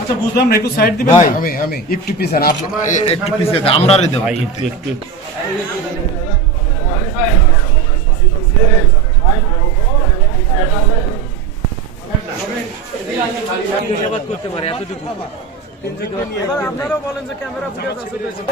আচ্ছা বুঝলাম না, একটু সাইড দিবেন। ভাই আমি একটু পিছান, আপনি একটু পিছে দেন, আমরা রে দেব ভাই একটু জিজ্ঞাসাবাদ করতে পারে এতটুকু। আপনারাও বলেন যে ক্যামেরা ফুটেজ আছে।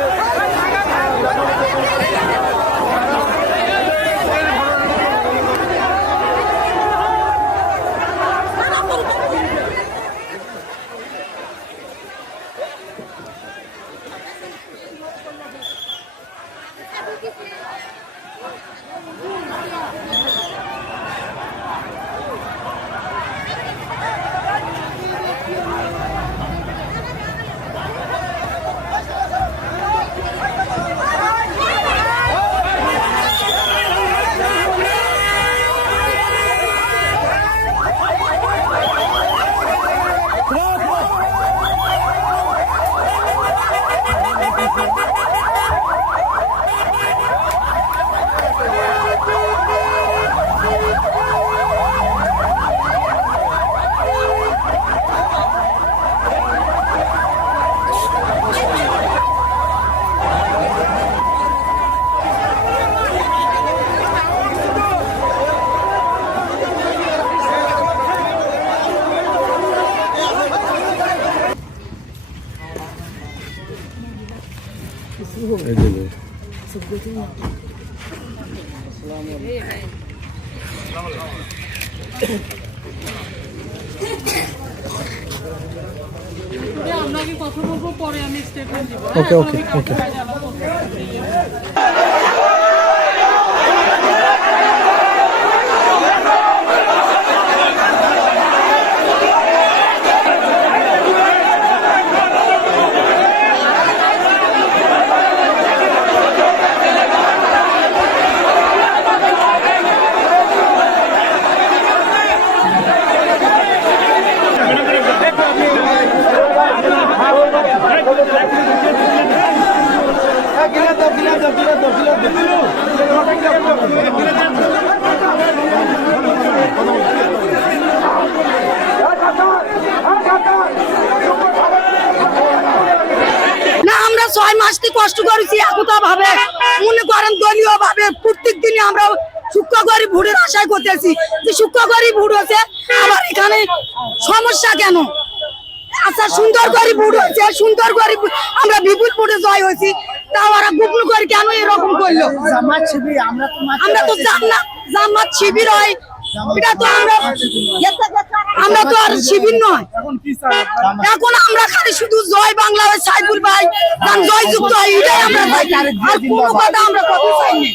আমরা কি কথা বলবো, পরে আমি স্টেটমেন্ট দিব। ওকে ওকে ওকে। আমরা 6 মাস থেকে কষ্ট করেছি একতা ভাবে, মনে করেন দলীয় ভাবে প্রত্যেক দিনই আমরা শুক্রবারই ভোটের আশায় করতেছি যে শুক্রবারই ভোট হচ্ছে, আবার এখানে সমস্যা কেন? আচ্ছা সুন্দর করে ভোট হচ্ছে, সুন্দর করে আমরা বিপুল ভোটে জয় হয়েছি, তাও ওরা গোপন করে কেন এরকম করলো? আমরা তো জামাত শিবির হয়, এটা তো আমরা তো আর শিবির নয়। এখন আমরা খালি শুধু জয় বাংলা সাইফুল ভাই জয় যুক্ত হয়, এটাই আমরা চাই, আর কোনো কথা আমরা কথা চাইনি।